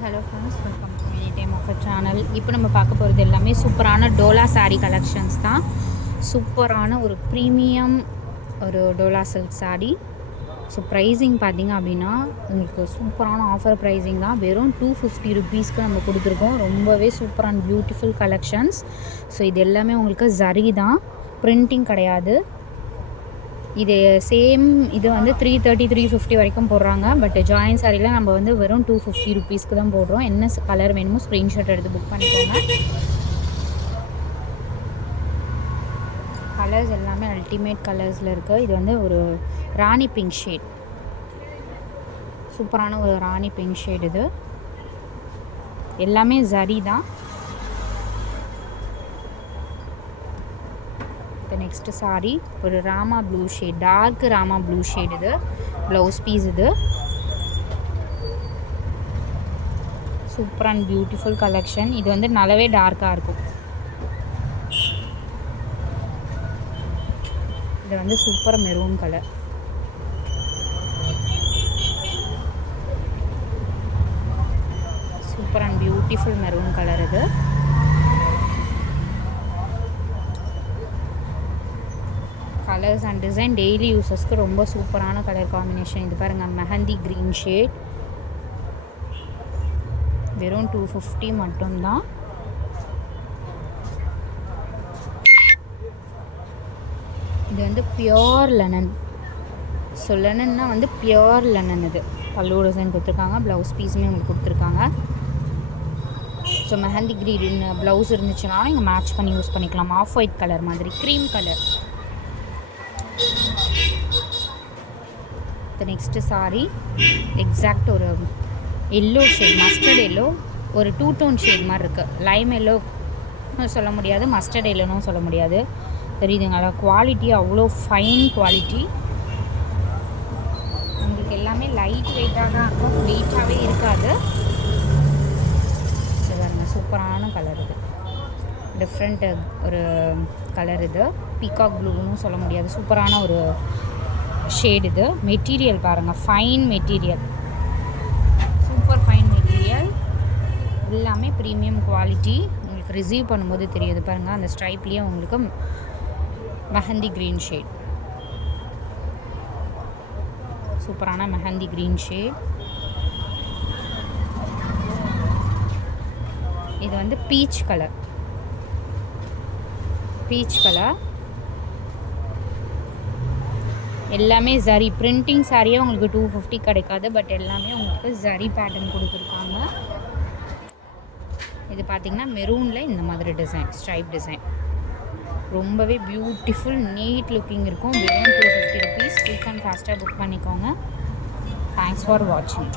Hello friends welcome to mini time of channel இப்போ நம்ம பார்க்க போகிறது எல்லாமே சூப்பரான டோலா saree கலெக்ஷன்ஸ் தான். சூப்பரான ஒரு ப்ரீமியம் ஒரு dola silk saree. So pricing பார்த்தீங்க அப்படின்னா உங்களுக்கு சூப்பரான ஆஃபர் ப்ரைஸிங் தான். வெறும் டூ ஃபிஃப்டி ருபீஸ்க்கு நம்ம கொடுத்துருக்கோம். ரொம்பவே சூப்பரான பியூட்டிஃபுல் கலெக்ஷன்ஸ் ஸோ இது எல்லாமே உங்களுக்கு ஜரி தான். பிரிண்டிங் கிடையாது. இது சேம் இது வந்து த்ரீ தேர்ட்டி த்ரீ ஃபிஃப்டி வரைக்கும் போடுறாங்க. பட் ஜாயின் சாரியில் நம்ம வந்து வெறும் டூ ஃபிஃப்டி ருபீஸ்க்கு தான் போடுறோம். என்ன கலர் வேணுமோ ஸ்க்ரீன்ஷாட் எடுத்து புக் பண்ணிக்கோங்க. கலர்ஸ் எல்லாமே அல்டிமேட் கலர்ஸில் இருக்குது இது வந்து ஒரு ராணி பிங்க் ஷேட் சூப்பரான ஒரு ராணி பிங்க் ஷேட் இது. எல்லாமே ஜரி தான். இப்போ நெக்ஸ்ட்டு சாரி ஒரு Rama blue shade dark Rama blue shade இது ப்ளவுஸ் பீஸ் இது சூப்பர் அண்ட் பியூட்டிஃபுல் கலெக்ஷன் இது வந்து நல்லாவே டார்க்காக இருக்கும். இது வந்து super maroon colour super and beautiful maroon colour இது கலர்ஸ் அண்ட் டிசைன் டெய்லி யூசஸ்க்கு ரொம்ப சூப்பரான கலர் காம்பினேஷன் இது பாருங்கள் மெஹந்தி க்ரீன் ஷேட் வெறும் டூ ஃபிஃப்டி மட்டும்தான். இது வந்து பியோர் லெனன் ஸோ லெனன்னா வந்து பியோர் லெனன் இது. பல்லு டிசைன் கொடுத்துருக்காங்க ப்ளவுஸ் பீஸுமே உங்களுக்கு கொடுத்துருக்காங்க. ஸோ மெஹந்தி க்ரீன் ப்ளவுஸ் இருந்துச்சுனாலும் இங்கே மேட்ச் பண்ணி யூஸ் பண்ணிக்கலாம். ஆஃப் ஒயிட் கலர் மாதிரி க்ரீம் கலர் அடுத்து நெக்ஸ்ட்டு சாரி எக்ஸாக்ட் ஒரு எல்லோ ஷேட் மஸ்டர்ட் எல்லோ ஒரு டூ டோன் ஷேட் மாதிரி இருக்குது லைம் எல்லோ சொல்ல முடியாது மஸ்டர்ட் எல்லோனும் சொல்ல முடியாது. தெரியுதுங்களா குவாலிட்டி அவ்வளோ ஃபைன் குவாலிட்டி உங்களுக்கு எல்லாமே லைட் வெயிட்டாக தான் இருக்கும் வெயிட்டாகவே இருக்காது. பாருங்கள் சூப்பரான கலர் இது. டிஃப்ரெண்ட் ஒரு கலர் இது. பீகாக் ப்ளூன்னு சொல்ல முடியாது சூப்பரான ஒரு ஷேட் இது. மெட்டீரியல் பாருங்கள் fine material super fine material எல்லாமே ப்ரீமியம் குவாலிட்டி உங்களுக்கு ரிசீவ் பண்ணும்போது தெரியுது பாருங்கள் அந்த ஸ்ட்ரைப்லேயே உங்களுக்கு மெஹந்தி க்ரீன் ஷேட் சூப்பரான மெஹந்தி க்ரீன் ஷேட் இது வந்து பீச் கலர் பீச் கலர் எல்லாமே ஜரி பிரிண்டிங் சாரியே உங்களுக்கு டூ ஃபிஃப்டி கிடைக்காது பட் எல்லாமே உங்களுக்கு ஜரி பேட்டர்ன் கொடுத்துருக்காங்க. இது பார்த்திங்கன்னா மெரூனில் இந்த மாதிரி டிசைன் ஸ்ட்ரைப் டிசைன் ரொம்பவே பியூட்டிஃபுல் நீட் லுக்கிங் இருக்கும். வெறும் two fifty rupees quick and ஃபாஸ்ட்டாக புக் பண்ணிக்கோங்க. தேங்க்ஸ் ஃபார் வாட்சிங்